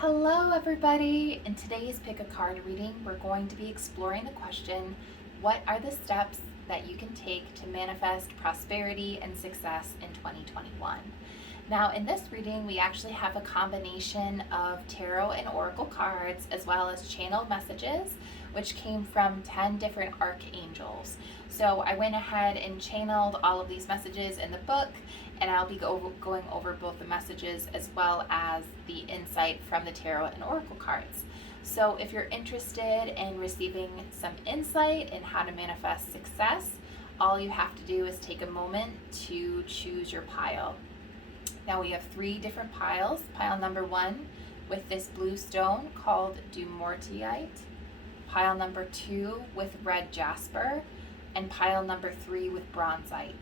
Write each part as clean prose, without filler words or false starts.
Hello everybody! In today's Pick a Card reading, we're going to be exploring the question, what are the steps that you can take to manifest prosperity and success in 2021? Now in this reading, we actually have a combination of tarot and oracle cards as well as channeled messages, which came from 10 different archangels. So I went ahead and channeled all of these messages in the book, and I'll be going over both the messages as well as the insight from the tarot and oracle cards. So if you're interested in receiving some insight in how to manifest success, all you have to do is take a moment to choose your pile. Now we have 3 different piles. Pile number 1 with this blue stone called Dumortierite, pile number 2 with red jasper, and pile number 3 with bronzite.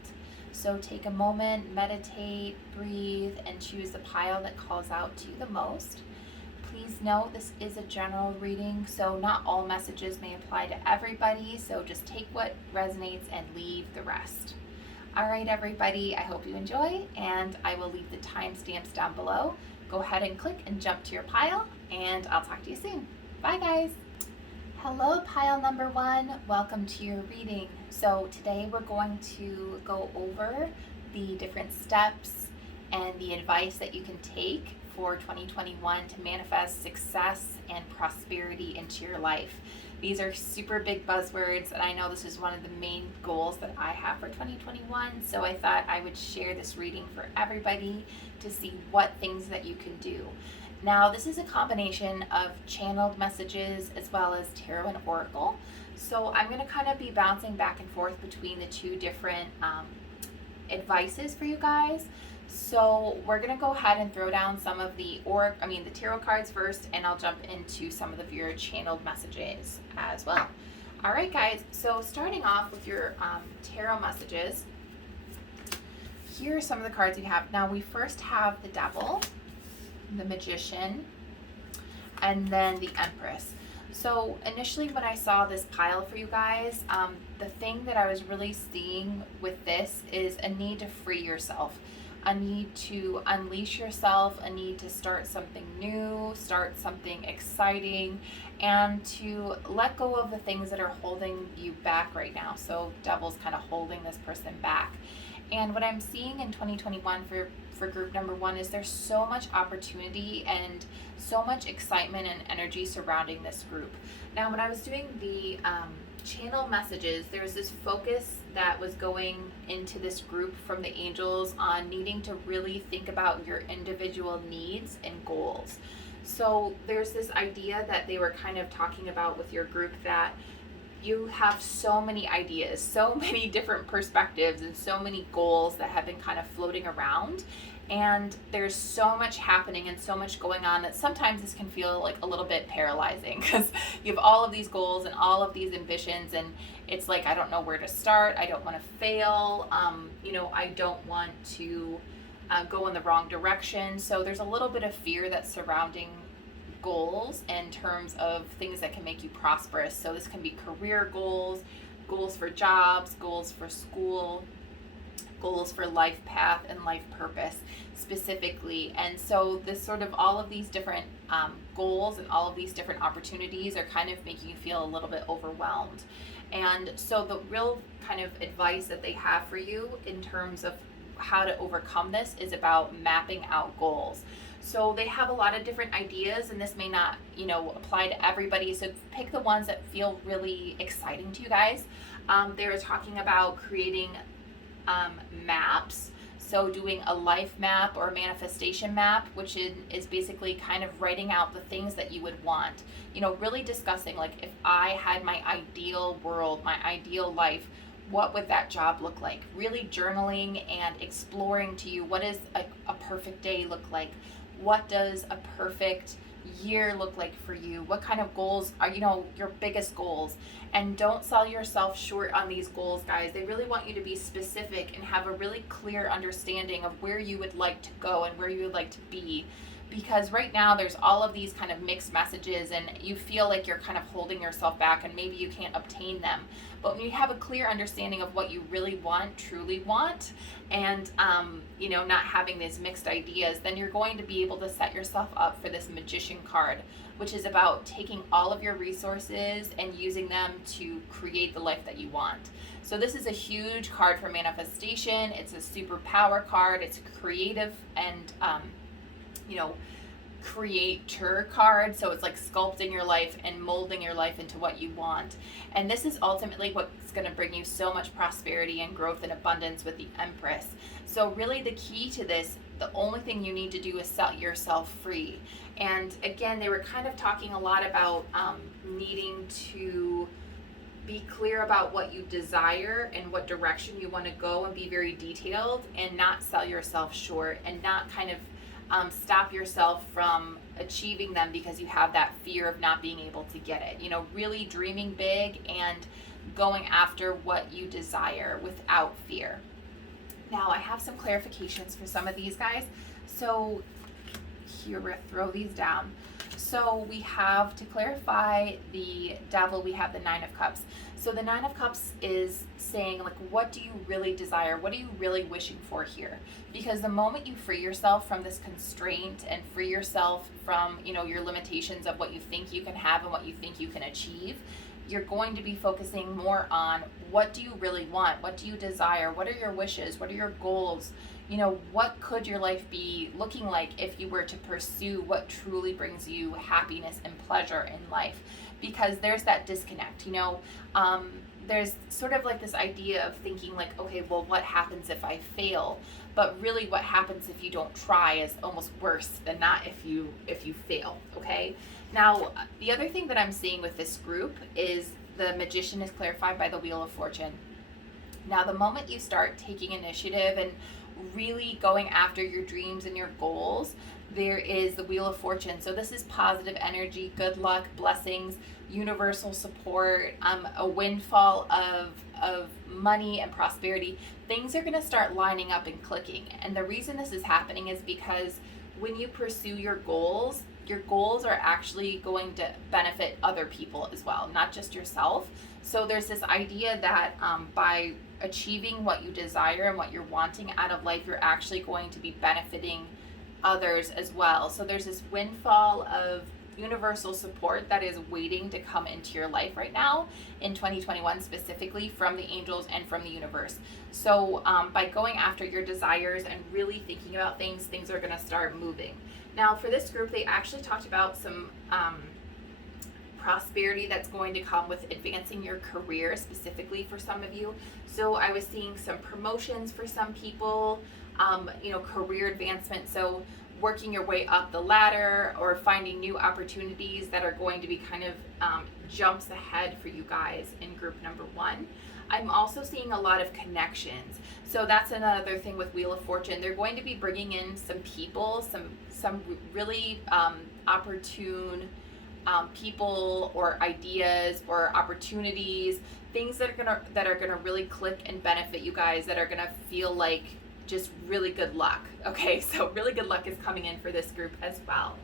So take a moment, meditate, breathe, and choose the pile that calls out to you the most. Please note this is a general reading, so not all messages may apply to everybody, so just take what resonates and leave the rest. All right, everybody, I hope you enjoy, and I will leave the timestamps down below. Go ahead and click and jump to your pile, and I'll talk to you soon. Bye, guys. Hello, pile number 1. Welcome to your reading. So today we're going to go over the different steps and the advice that you can take for 2021 to manifest success and prosperity into your life. These are super big buzzwords, and I know this is one of the main goals that I have for 2021, so I thought I would share this reading for everybody to see what things that you can do. Now, this is a combination of channeled messages as well as tarot and oracle. So I'm going to kind of be bouncing back and forth between the 2 different advices for you guys. So we're going to go ahead and throw down some of the tarot cards first, and I'll jump into some of the viewer channeled messages as well. All right, guys. So starting off with your tarot messages, here are some of the cards you have. Now we first have the Devil, the Magician, and then the Empress. So initially when I saw this pile for you guys, the thing that I was really seeing with this is a need to free yourself, a need to unleash yourself, a need to start something new, start something exciting, and to let go of the things that are holding you back right now. So Devil's kind of holding this person back. And what I'm seeing in 2021 for group number 1 is there's so much opportunity and so much excitement and energy surrounding this group. Now, when I was doing the channel messages, there was this focus that was going into this group from the angels on needing to really think about your individual needs and goals. So there's this idea that they were kind of talking about with your group that you have so many ideas, so many different perspectives, and so many goals that have been kind of floating around. And there's so much happening and so much going on that sometimes this can feel like a little bit paralyzing because you have all of these goals and all of these ambitions, and it's like, I don't know where to start. I don't want to fail. I don't want to go in the wrong direction. So there's a little bit of fear that's surrounding goals in terms of things that can make you prosperous. So this can be career goals, goals for jobs, goals for school, goals for life path and life purpose specifically. And so this sort of all of these different goals and all of these different opportunities are kind of making you feel a little bit overwhelmed. And so the real kind of advice that they have for you in terms of how to overcome this is about mapping out goals. So they have a lot of different ideas, and this may not, apply to everybody. So pick the ones that feel really exciting to you guys. They were talking about creating maps. So doing a life map or a manifestation map, which is basically kind of writing out the things that you would want. Really discussing, like, if I had my ideal world, my ideal life, what would that job look like? Really journaling and exploring to you, what does a perfect day look like? What does a perfect year look like for you? What kind of goals are, your biggest goals? And don't sell yourself short on these goals, guys. They really want you to be specific and have a really clear understanding of where you would like to go and where you would like to be, because right now there's all of these kind of mixed messages and you feel like you're kind of holding yourself back and maybe you can't obtain them. But when you have a clear understanding of what you really want, truly want, and not having these mixed ideas, then you're going to be able to set yourself up for this Magician card, which is about taking all of your resources and using them to create the life that you want. So this is a huge card for manifestation. It's a superpower card. It's creative and creator card. So it's like sculpting your life and molding your life into what you want. And this is ultimately what's going to bring you so much prosperity and growth and abundance with the Empress. So really the key to this, the only thing you need to do is set yourself free. And again, they were kind of talking a lot about needing to be clear about what you desire and what direction you want to go, and be very detailed and not sell yourself short and not kind of stop yourself from achieving them because you have that fear of not being able to get it. Really dreaming big and going after what you desire without fear. Now I have some clarifications for some of these guys. So here, we're going to throw these down. So we have, to clarify the Devil, we have the Nine of Cups. So the Nine of Cups is saying, like, what do you really desire? What are you really wishing for here? Because the moment you free yourself from this constraint and free yourself from, your limitations of what you think you can have and what you think you can achieve, you're going to be focusing more on what do you really want? What do you desire? What are your wishes? What are your goals? What could your life be looking like if you were to pursue what truly brings you happiness and pleasure in life? Because there's that disconnect, there's sort of like this idea of thinking like, okay, well, what happens if I fail? But really what happens if you don't try is almost worse than not if you fail, okay? Now, the other thing that I'm seeing with this group is the Magician is clarified by the Wheel of Fortune. Now, the moment you start taking initiative and really going after your dreams and your goals, there is the Wheel of Fortune. So this is positive energy, good luck, blessings, universal support, a windfall of money and prosperity. Things are going to start lining up and clicking. And the reason this is happening is because when you pursue your goals are actually going to benefit other people as well, not just yourself. So there's this idea that by achieving what you desire and what you're wanting out of life, you're actually going to be benefiting others as well. So there's this windfall of universal support that is waiting to come into your life right now in 2021, specifically from the angels and from the universe. So by going after your desires and really thinking about things are going to start moving. Now for this group, they actually talked about some prosperity that's going to come with advancing your career, specifically for some of you. So I was seeing some promotions for some people, career advancement. So working your way up the ladder or finding new opportunities that are going to be kind of jumps ahead for you guys in group number one. I'm also seeing a lot of connections. So that's another thing with Wheel of Fortune. They're going to be bringing in some people, some really opportune people or ideas or opportunities, things that are gonna really click and benefit you guys, that are gonna feel like just really good luck. Okay, so really good luck is coming in for this group as well.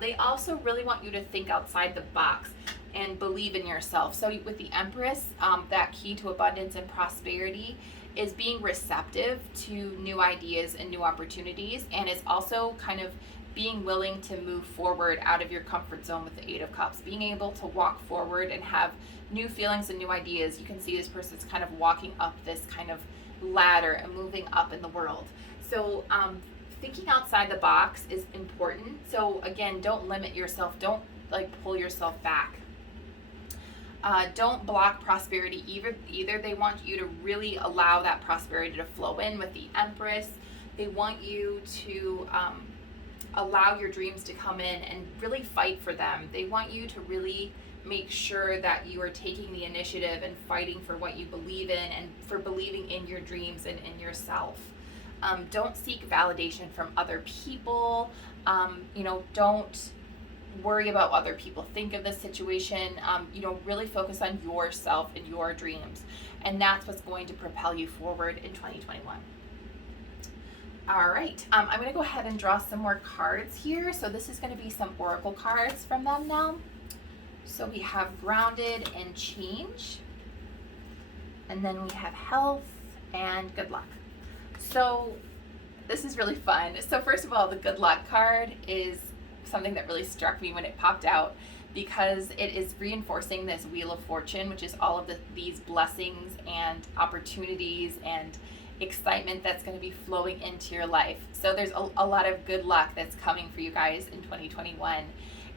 They also really want you to think outside the box and believe in yourself. So with the Empress, that key to abundance and prosperity is being receptive to new ideas and new opportunities, and it's also kind of being willing to move forward out of your comfort zone with the Eight of Cups, being able to walk forward and have new feelings and new ideas. You can see this person's kind of walking up this kind of ladder and moving up in the world. So thinking outside the box is important. So again, don't limit yourself. Don't pull yourself back. Don't block prosperity either. They want you to really allow that prosperity to flow in with the Empress. They want you to allow your dreams to come in and really fight for them. They want you to really make sure that you are taking the initiative and fighting for what you believe in and for believing in your dreams and in yourself. Don't seek validation from other people. Don't worry about what other people think of this situation. Really focus on yourself and your dreams. And that's what's going to propel you forward in 2021. All right, I'm going to go ahead and draw some more cards here. So this is going to be some oracle cards from them now. So we have grounded and change, and then we have health and good luck. So this is really fun. So first of all, the good luck card is something that really struck me when it popped out, because it is reinforcing this wheel of fortune, which is all of these blessings and opportunities and excitement that's going to be flowing into your life. So there's a lot of good luck that's coming for you guys in 2021.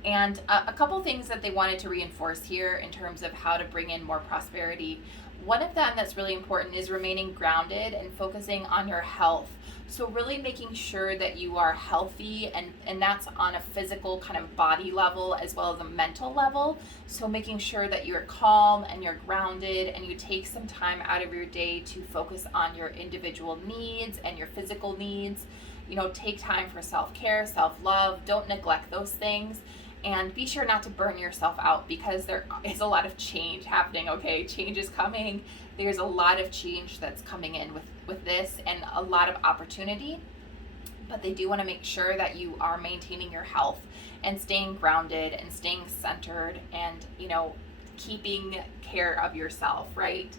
And a couple things that they wanted to reinforce here in terms of how to bring in more prosperity. One of them that's really important is remaining grounded and focusing on your health. So really making sure that you are healthy, and that's on a physical kind of body level as well as a mental level. So making sure that you're calm and you're grounded and you take some time out of your day to focus on your individual needs and your physical needs. You know, take time for self-care, self-love. Don't neglect those things. And be sure not to burn yourself out, because there is a lot of change happening, okay? Change is coming. There's a lot of change that's coming in with this, and a lot of opportunity. But they do want to make sure that you are maintaining your health and staying grounded and staying centered and, you know, keeping care of yourself, right?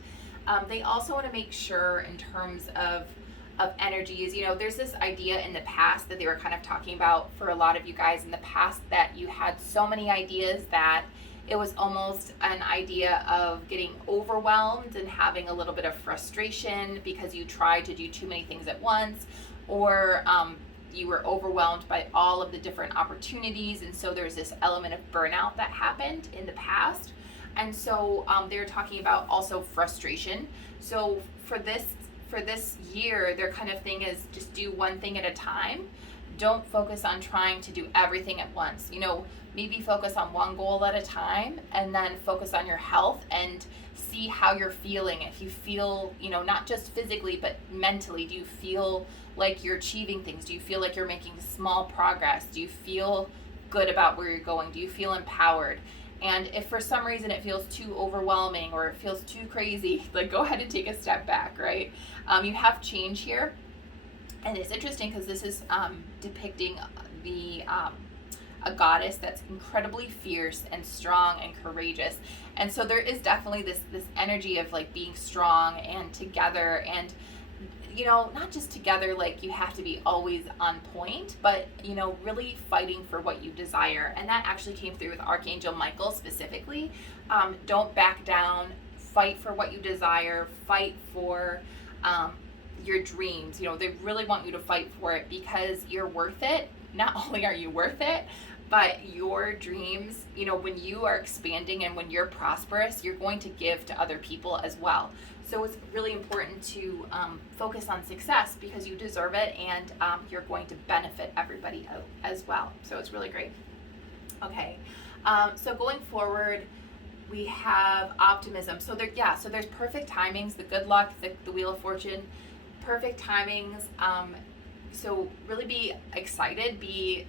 They also want to make sure in terms of energies, you know, there's this idea in the past that they were kind of talking about for a lot of you guys in the past, that you had so many ideas that it was almost an idea of getting overwhelmed and having a little bit of frustration because you tried to do too many things at once, or you were overwhelmed by all of the different opportunities. And so there's this element of burnout that happened in the past. And so they're talking about also frustration. So for this year, their kind of thing is just do one thing at a time. Don't focus on trying to do everything at once. You know, maybe focus on one goal at a time, and then focus on your health and see how you're feeling. If you feel, you know, not just physically, but mentally, do you feel like you're achieving things? Do you feel like you're making small progress? Do you feel good about where you're going? Do you feel empowered? And if for some reason it feels too overwhelming or it feels too crazy, like go ahead and take a step back, right? You have change here. And it's interesting because this is depicting a goddess that's incredibly fierce and strong and courageous. And so there is definitely this energy of like being strong and together, and you know, not just together like you have to be always on point, but you know, really fighting for what you desire. And that actually came through with Archangel Michael specifically. Don't back down, fight for what you desire, fight for your dreams. You know, they really want you to fight for it because you're worth it. Not only are you worth it, but your dreams, you know, when you are expanding and when you're prosperous, you're going to give to other people as well. So it's really important to focus on success because you deserve it, and you're going to benefit everybody as well. So it's really great. Okay, so going forward, we have optimism. So there's perfect timings, the good luck, the wheel of fortune, perfect timings. So really be excited, be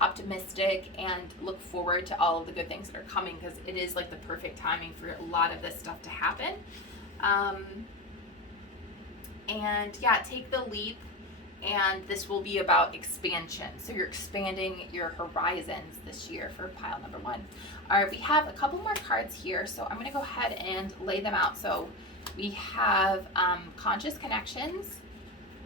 optimistic, and look forward to all of the good things that are coming, because it is like the perfect timing for a lot of this stuff to happen. And yeah, take the leap, and this will be about expansion. So you're expanding your horizons this year for pile number 1. All right, we have a couple more cards here, so I'm going to go ahead and lay them out. So we have conscious connections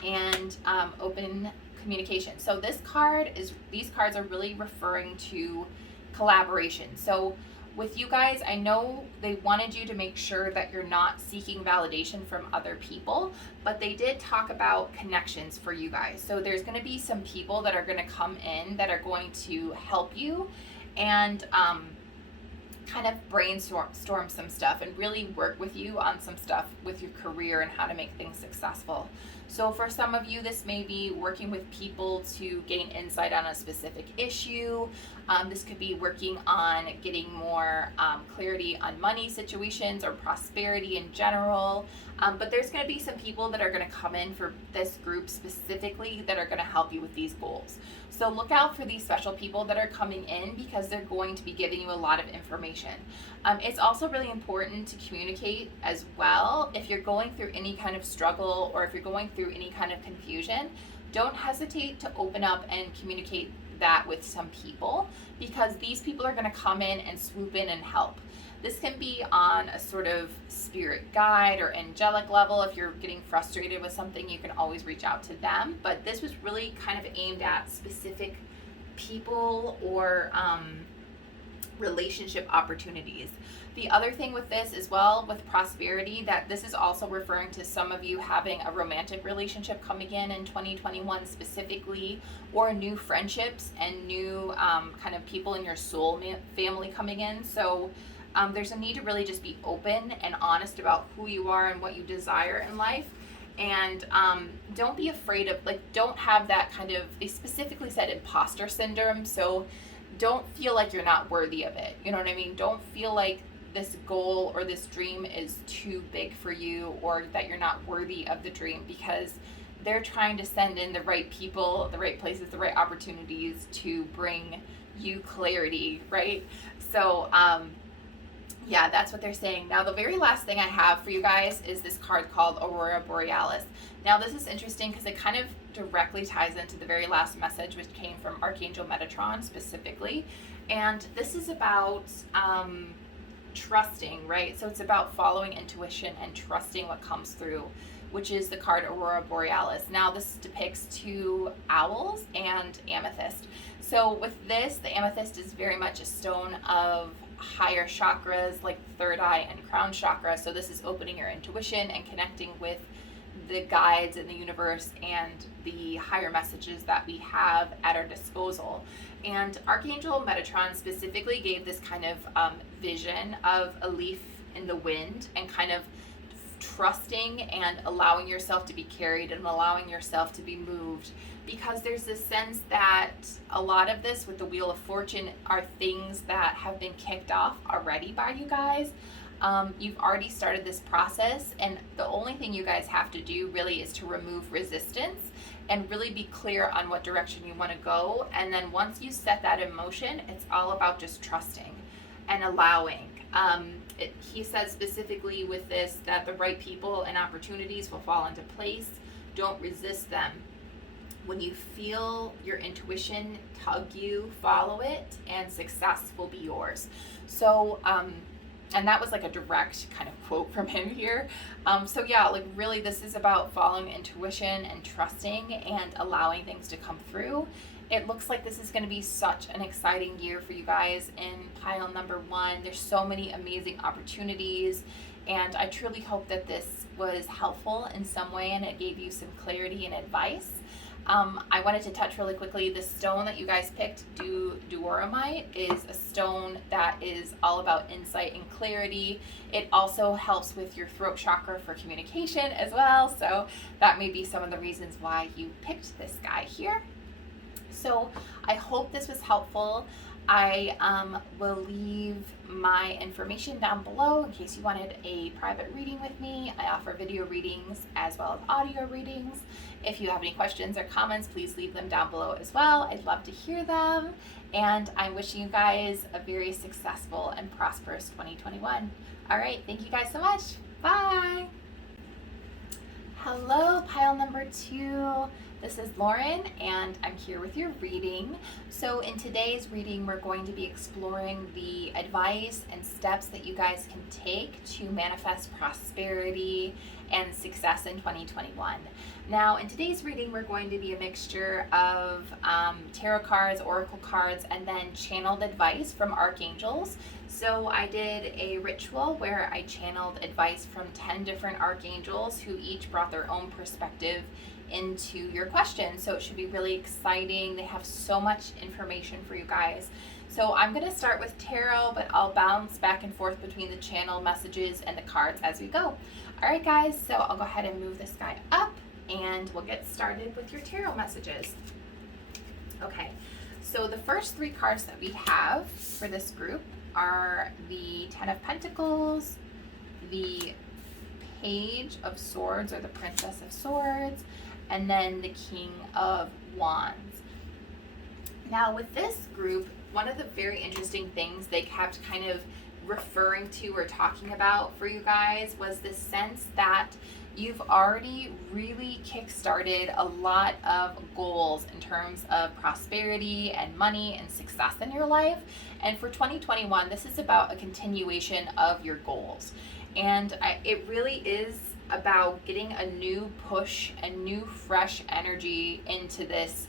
and open communication. So these cards are really referring to collaboration. So with you guys, I know they wanted you to make sure that you're not seeking validation from other people, but they did talk about connections for you guys. So there's going to be some people that are going to come in that are going to help you and kind of brainstorm some stuff and really work with you on some stuff with your career and how to make things successful. So for some of you, this may be working with people to gain insight on a specific issue. This could be working on getting more clarity on money situations or prosperity in general. But there's going to be some people that are going to come in for this group specifically that are going to help you with these goals. So look out for these special people that are coming in because they're going to be giving you a lot of information. It's also really important to communicate as well. If you're going through any kind of struggle or if you're going through any kind of confusion, don't hesitate to open up and communicate that with some people, because these people are going to come in and swoop in and help. This can be on a sort of spirit guide or angelic level. If you're getting frustrated with something, you can always reach out to them. But this was really kind of aimed at specific people or relationship opportunities. The other thing with this as well, with prosperity, that this is also referring to some of you having a romantic relationship coming in 2021 specifically, or new friendships and new kind of people in your soul family coming in. So there's a need to really just be open and honest about who you are and what you desire in life. And don't be afraid of, like, don't have that kind of, they specifically said imposter syndrome. So don't feel like you're not worthy of it. You know what I mean? Don't feel like this goal or this dream is too big for you, or that you're not worthy of the dream, because they're trying to send in the right people, the right places, the right opportunities to bring you clarity, right? So yeah, that's what they're saying. Now, the very last thing I have for you guys is this card called Aurora Borealis. Now, this is interesting because it kind of directly ties into the very last message, which came from Archangel Metatron specifically. And this is about trusting, right? So it's about following intuition and trusting what comes through, which is the card Aurora Borealis. Now, this depicts two owls and amethyst. So with this, the amethyst is very much a stone of higher chakras, like third eye and crown chakra. So this is opening your intuition and connecting with the guides in the universe and the higher messages that we have at our disposal. And Archangel Metatron specifically gave this kind of vision of a leaf in the wind, and kind of trusting and allowing yourself to be carried and allowing yourself to be moved, because there's this sense that a lot of this with the Wheel of Fortune are things that have been kicked off already by you guys. You've already started this process, and the only thing you guys have to do really is to remove resistance and really be clear on what direction you want to go. And then once you set that in motion, it's all about just trusting and allowing. He says specifically with this that the right people and opportunities will fall into place. Don't resist them. When you feel your intuition tug you, follow it, and success will be yours. So, and that was like a direct kind of quote from him here. So yeah, like really this is about following intuition and trusting and allowing things to come through. It looks like this is going to be such an exciting year for you guys in pile number 1. There's so many amazing opportunities, and I truly hope that this was helpful in some way and it gave you some clarity and advice. I wanted to touch really quickly, the stone that you guys picked, Duoramite, is a stone that is all about insight and clarity. It also helps with your throat chakra for communication as well, so that may be some of the reasons why you picked this guy here. So I hope this was helpful. I will leave my information down below in case you wanted a private reading with me. I offer video readings as well as audio readings. If you have any questions or comments, please leave them down below as well. I'd love to hear them. And I'm wishing you guys a very successful and prosperous 2021. All right, thank you guys so much. Bye. Hello, pile number 2. This is Lauren, and I'm here with your reading. So in today's reading, we're going to be exploring the advice and steps that you guys can take to manifest prosperity and success in 2021. Now, in today's reading, we're going to be a mixture of tarot cards, oracle cards, and then channeled advice from archangels. So I did a ritual where I channeled advice from 10 different archangels who each brought their own perspective into your question. So it should be really exciting. They have so much information for you guys. So I'm going to start with tarot, but I'll bounce back and forth between the channel messages and the cards as we go. All right, guys, so I'll go ahead and move this guy up and we'll get started with your tarot messages. Okay, so the first 3 cards that we have for this group are the 10 of Pentacles, the Page of Swords or the Princess of Swords, and then the King of Wands. Now with this group, one of the very interesting things they kept kind of referring to or talking about for you guys was this sense that you've already really kickstarted a lot of goals in terms of prosperity and money and success in your life. And for 2021, this is about a continuation of your goals. And it really is about getting a new push and new fresh energy into this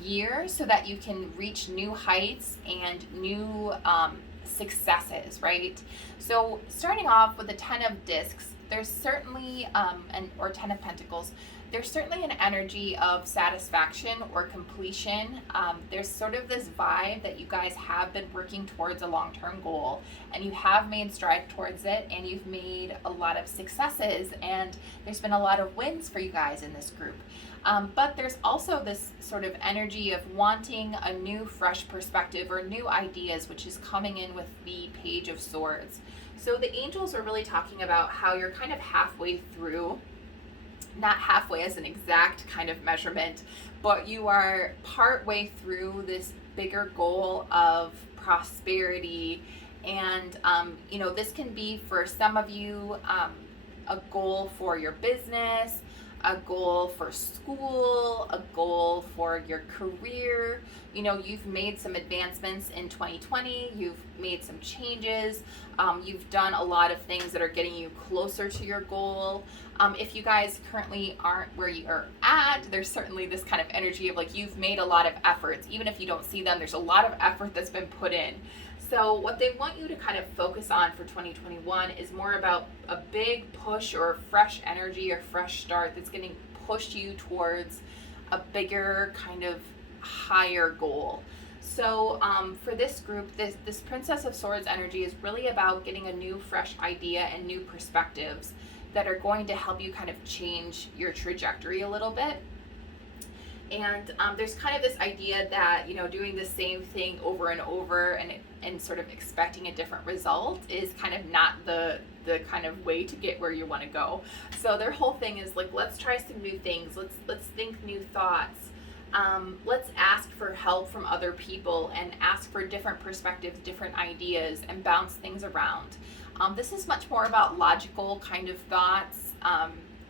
year so that you can reach new heights and new successes, right? So starting off with the 10 of discs, there's certainly, or 10 of pentacles, there's certainly an energy of satisfaction or completion. There's sort of this vibe that you guys have been working towards a long-term goal, and you have made stride towards it, and you've made a lot of successes, and there's been a lot of wins for you guys in this group. But there's also this sort of energy of wanting a new, fresh perspective or new ideas, which is coming in with the Page of Swords. So the angels are really talking about how you're kind of halfway through, not halfway as an exact kind of measurement, but you are partway through this bigger goal of prosperity. And, this can be for some of you a goal for your business, a goal for school, a goal for your career. You've made some advancements in 2020, you've made some changes, you've done a lot of things that are getting you closer to your goal. If you guys currently aren't where you are at, there's certainly this kind of energy of like you've made a lot of efforts. Even if you don't see them, there's a lot of effort that's been put in. So what they want you to kind of focus on for 2021 is more about a big push or fresh energy or fresh start that's going to push you towards a bigger kind of higher goal. So for this group, this Princess of Swords energy is really about getting a new fresh idea and new perspectives that are going to help you kind of change your trajectory a little bit. And there's kind of this idea that, doing the same thing over and over and sort of expecting a different result is kind of not the kind of way to get where you want to go. So their whole thing is like, let's try some new things. Let's think new thoughts. Let's ask for help from other people and ask for different perspectives, different ideas, and bounce things around. This is much more about logical kind of thoughts,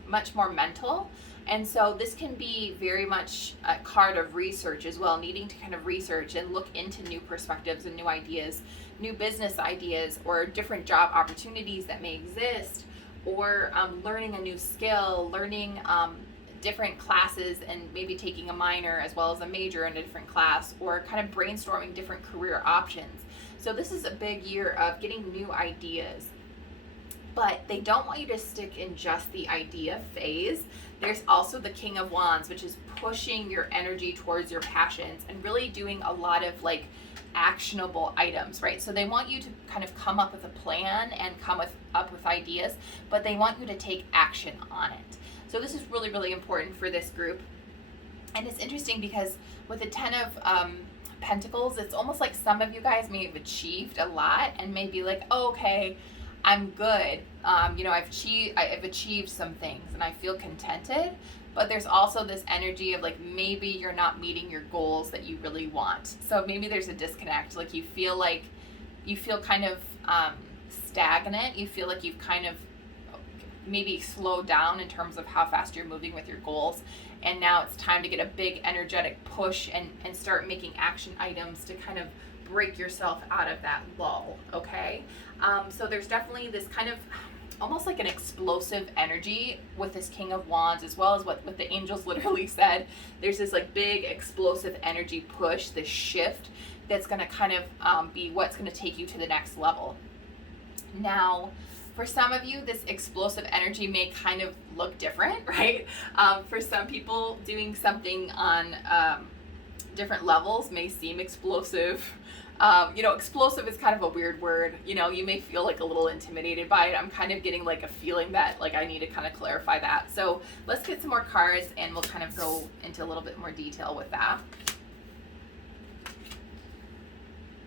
much more mental. And so this can be very much a card of research as well, needing to kind of research and look into new perspectives and new ideas, new business ideas, or different job opportunities that may exist, or learning a new skill, learning different classes and maybe taking a minor as well as a major in a different class, or kind of brainstorming different career options. So this is a big year of getting new ideas. But they don't want you to stick in just the idea phase. There's also the King of Wands, which is pushing your energy towards your passions and really doing a lot of like actionable items, right? So they want you to kind of come up with a plan and come up with ideas, but they want you to take action on it. So this is really, really important for this group. And it's interesting because with the 10 of Pentacles, it's almost like some of you guys may have achieved a lot and may be like, oh, okay, I'm good. I've achieved some things and I feel contented, but there's also this energy of like, maybe you're not meeting your goals that you really want. So maybe there's a disconnect. Like you feel kind of stagnant. You feel like you've kind of maybe slowed down in terms of how fast you're moving with your goals. And now it's time to get a big energetic push and start making action items to kind of break yourself out of that lull, okay? So there's definitely this kind of almost like an explosive energy with this King of Wands, as well as what the angels literally said. There's this like big explosive energy push, this shift that's going to kind of be what's going to take you to the next level. Now, for some of you, this explosive energy may kind of look different, right? For some people, doing something on different levels may seem explosive. Explosive is kind of a weird word. You may feel like a little intimidated by it. I'm kind of getting like a feeling that like I need to kind of clarify that. So let's get some more cards and we'll kind of go into a little bit more detail with that.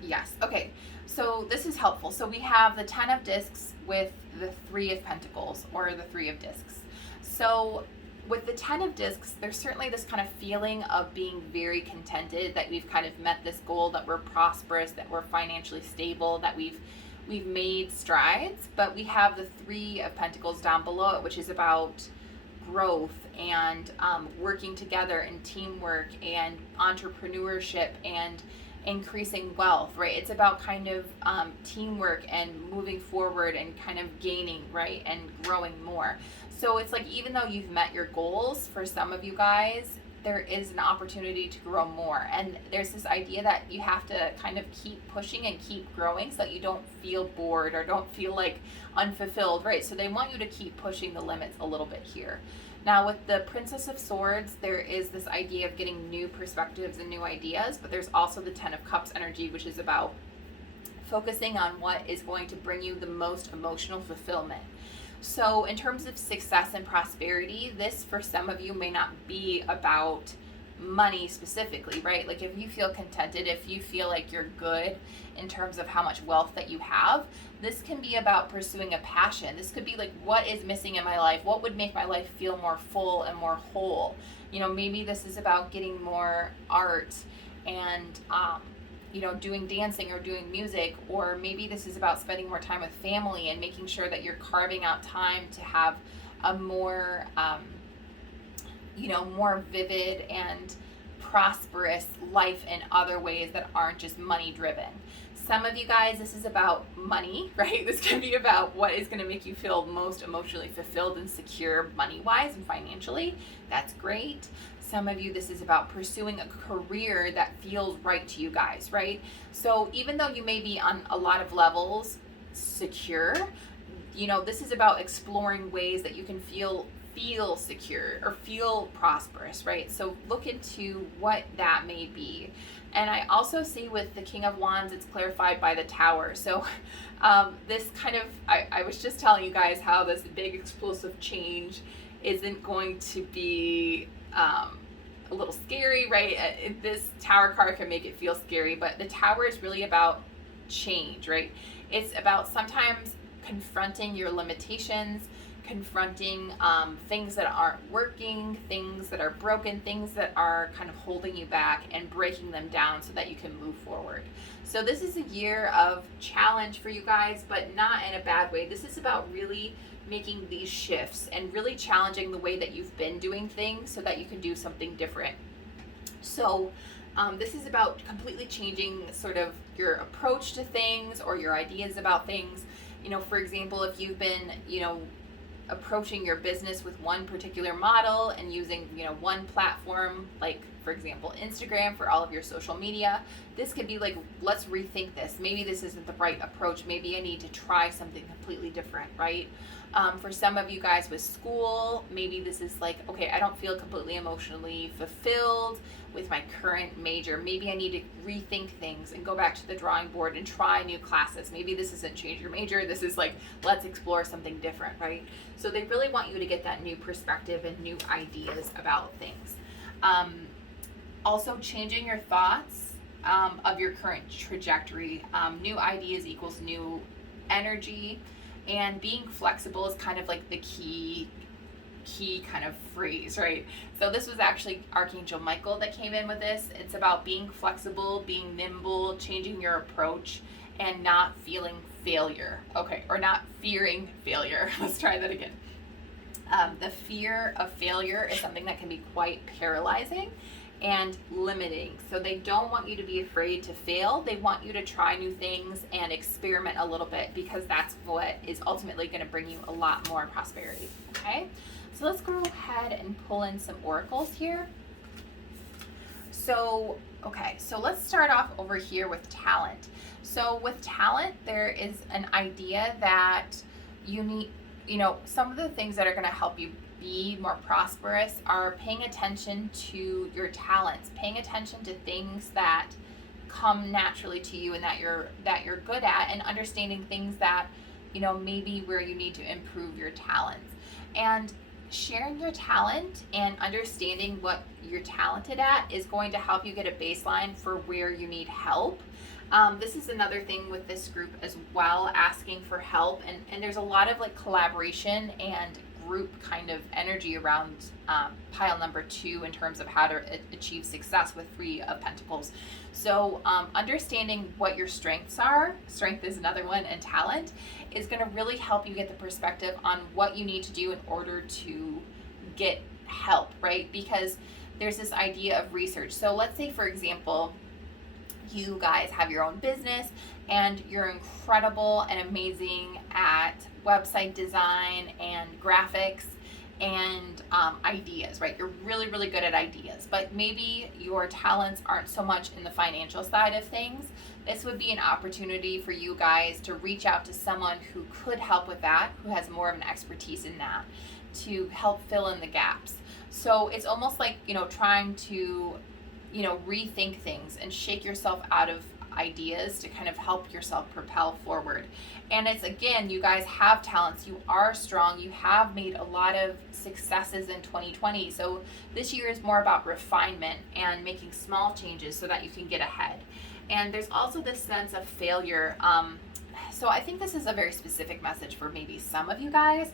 Yes. Okay. So this is helpful. So we have the 10 of discs with the 3 of pentacles, or the 3 of discs. So with the 10 of discs, there's certainly this kind of feeling of being very contented, that we've kind of met this goal, that we're prosperous, that we're financially stable, that we've we've made strides, but we have the Three of Pentacles down below it, which is about growth and working together and teamwork and entrepreneurship and increasing wealth, right? It's about kind of teamwork and moving forward and kind of gaining, right? And growing more. So it's like, even though you've met your goals, for some of you guys, there is an opportunity to grow more. And there's this idea that you have to kind of keep pushing and keep growing so that you don't feel bored or don't feel like unfulfilled, right? So they want you to keep pushing the limits a little bit here. Now with the Princess of Swords, there is this idea of getting new perspectives and new ideas, but there's also the Ten of Cups energy, which is about focusing on what is going to bring you the most emotional fulfillment. So in terms of success and prosperity, this for some of you may not be about money specifically, right? Like if you feel contented, if you feel like you're good in terms of how much wealth that you have, this can be about pursuing a passion. This could be like, what is missing in my life? What would make my life feel more full and more whole? You know, maybe this is about getting more art and, you know, doing dancing or doing music, or maybe this is about spending more time with family and making sure that you're carving out time to have a more, you know, more vivid and prosperous life in other ways that aren't just money driven. Some of you guys, this is about money, right? This can be about what is going to make you feel most emotionally fulfilled and secure money-wise and financially. That's great. Some of you, this is about pursuing a career that feels right to you guys, right? So even though you may be on a lot of levels secure, you know, this is about exploring ways that you can feel secure or feel prosperous, right? So look into what that may be. And I also see with the King of Wands, it's clarified by the Tower. So this kind of, I was just telling you guys how this big explosive change isn't going to be a little scary, right? This Tower card can make it feel scary, but the Tower is really about change, right? It's about sometimes confronting your limitations, confronting things that aren't working, things that are broken, things that are kind of holding you back, and breaking them down so that you can move forward. So this is a year of challenge for you guys, but not in a bad way. This is about really making these shifts and really challenging the way that you've been doing things so that you can do something different. So this is about completely changing sort of your approach to things or your ideas about things. You know, for example, if you've been, you know, approaching your business with one particular model and using, you know, one platform, like for example Instagram for all of your social media, this could be like, let's rethink this. Maybe this isn't the right approach. Maybe I need to try something completely different, right? For some of you guys with school, maybe this is like, okay, I don't feel completely emotionally fulfilled with my current major. Maybe I need to rethink things and go back to the drawing board and try new classes. Maybe this isn't change your major. This is like, let's explore something different, right? So they really want you to get that new perspective and new ideas about things. Also changing your thoughts of your current trajectory. New ideas equals new energy. And being flexible is kind of like the key kind of phrase, right? So this was actually Archangel Michael that came in with this. It's about being flexible, being nimble, changing your approach, and not feeling failure. Okay, or not fearing failure. Let's try that again. The fear of failure is something that can be quite paralyzing and limiting. So they don't want you to be afraid to fail. They want you to try new things and experiment a little bit, because that's what is ultimately going to bring you a lot more prosperity. Okay, so let's go ahead and pull in some oracles here. So, okay, so let's start off over here with talent. So with talent, there is an idea that you need, you know, some of the things that are going to help you be more prosperous are paying attention to your talents, paying attention to things that come naturally to you and that you're good at, and understanding things that, you know, maybe where you need to improve your talents. And sharing your talent and understanding what you're talented at is going to help you get a baseline for where you need help. This is another thing with this group as well, asking for help, and there's a lot of like collaboration and group kind of energy around pile number 2 in terms of how to achieve success with 3 of Pentacles. So understanding what your strengths are, strength is another one, and talent, is going to really help you get the perspective on what you need to do in order to get help, right? Because there's this idea of research. So let's say, for example, you guys have your own business and you're incredible and amazing at website design and graphics and ideas, right? You're really, really good at ideas, but maybe your talents aren't so much in the financial side of things. This would be an opportunity for you guys to reach out to someone who could help with that, who has more of an expertise in that, to help fill in the gaps. So it's almost like, trying to, rethink things and shake yourself out of ideas to kind of help yourself propel forward. And it's, again, you guys have talents, you are strong, you have made a lot of successes in 2020. So this year is more about refinement and making small changes so that you can get ahead. And there's also this sense of failure. So I think this is a very specific message for maybe some of you guys.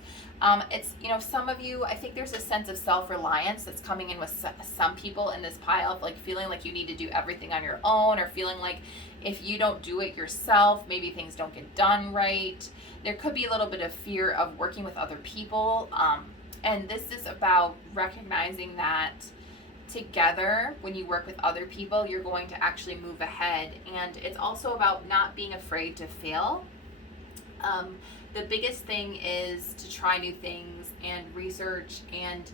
It's, some of you, I think there's a sense of self-reliance that's coming in with some people in this pile of like feeling like you need to do everything on your own, or feeling like if you don't do it yourself, maybe things don't get done right. There could be a little bit of fear of working with other people. And this is about recognizing that together, when you work with other people, you're going to actually move ahead. And it's also about not being afraid to fail. The biggest thing is to try new things and research and,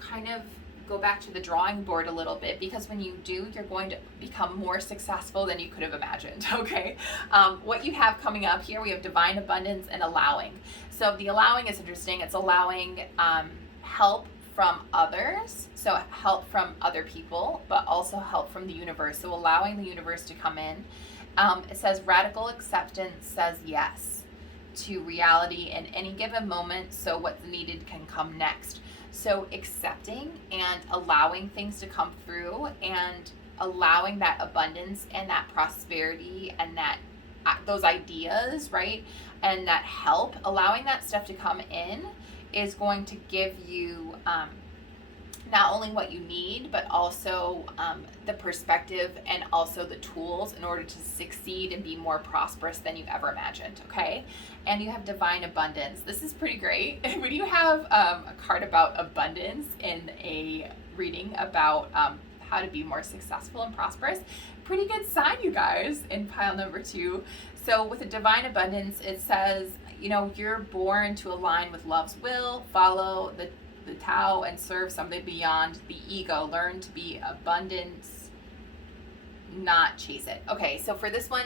kind of go back to the drawing board a little bit, because when you do, you're going to become more successful than you could have imagined, okay? What you have coming up here, we have divine abundance and allowing. So the allowing is interesting. It's allowing help from others, so help from other people, but also help from the universe. So allowing the universe to come in. It says radical acceptance says yes to reality in any given moment, so what's needed can come next. So accepting and allowing things to come through, and allowing that abundance and that prosperity and that those ideas, right, and that help, allowing that stuff to come in is going to give you not only what you need, but also the perspective and also the tools in order to succeed and be more prosperous than you ever imagined, okay? And you have divine abundance. This is pretty great. When you have a card about abundance in a reading about how to be more successful and prosperous, pretty good sign, you guys, in pile number 2. So with a divine abundance, it says, you're born to align with love's will, follow the Tao, and serve something beyond the ego. Learn to be abundance, not chase it. Okay, so for this one,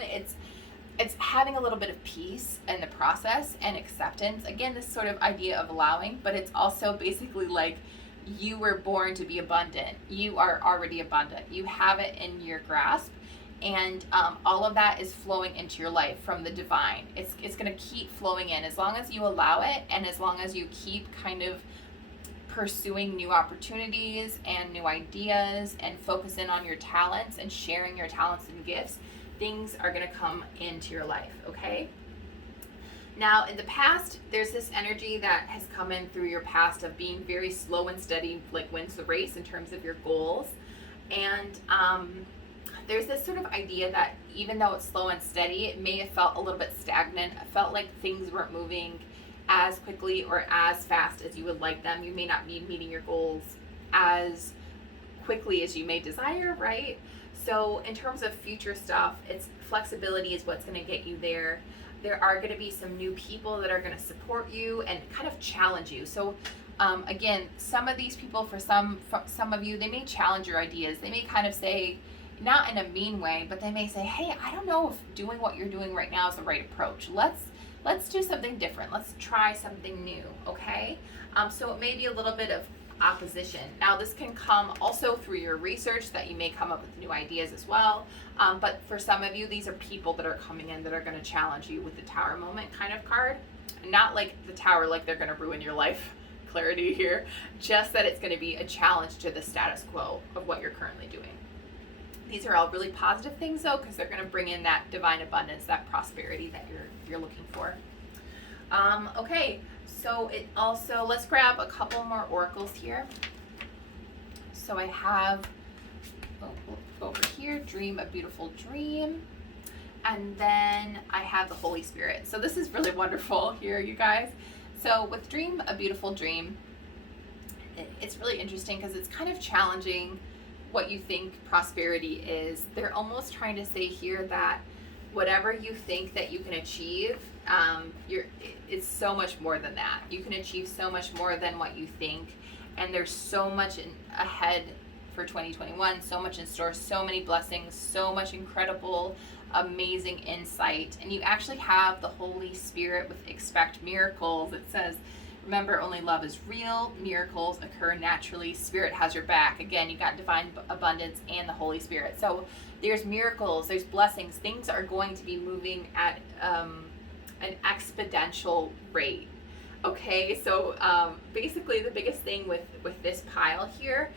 it's having a little bit of peace in the process and acceptance. Again, this sort of idea of allowing, but it's also basically like you were born to be abundant. You are already abundant. You have it in your grasp. And all of that is flowing into your life from the divine. It's going to keep flowing in as long as you allow it, and as long as you keep kind of pursuing new opportunities and new ideas and focus in on your talents and sharing your talents and gifts. Things are going to come into your life, okay? Now, in the past, there's this energy that has come in through your past of being very slow and steady, like wins the race in terms of your goals. And there's this sort of idea that even though it's slow and steady, it may have felt a little bit stagnant. It felt like things weren't moving as quickly or as fast as you would like them. You may not be meeting your goals as quickly as you may desire, right? So in terms of future stuff, it's flexibility is what's going to get you there. There are going to be some new people that are going to support you and kind of challenge you. So again, some of these people, for some of you, they may challenge your ideas. They may kind of say, not in a mean way, but they may say, hey, I don't know if doing what you're doing right now is the right approach. Let's do something different. Let's try something new, okay? So it may be a little bit of opposition. Now, this can come also through your research, that you may come up with new ideas as well. But for some of you, these are people that are coming in that are going to challenge you with the Tower moment kind of card. Not like the Tower, like they're going to ruin your life. Clarity here. Just that it's going to be a challenge to the status quo of what you're currently doing. These are all really positive things, though, because they're going to bring in that divine abundance, that prosperity that you're looking for. Okay, so it also, let's grab a couple more oracles here. So I have, over here, dream a beautiful dream. And then I have the Holy Spirit. So this is really wonderful here, you guys. So with dream a beautiful dream, it's really interesting because it's kind of challenging what you think prosperity is. They're almost trying to say here that whatever you think that you can achieve, it's so much more than that. You can achieve so much more than what you think, and there's so much ahead for 2021, so much in store, so many blessings, so much incredible, amazing insight. And you actually have the Holy Spirit with expect miracles. It says, remember, only love is real. Miracles occur naturally. Spirit has your back. Again, you got divine abundance and the Holy Spirit. So there's miracles, there's blessings. Things are going to be moving at an exponential rate. Okay, so basically the biggest thing with this pile here,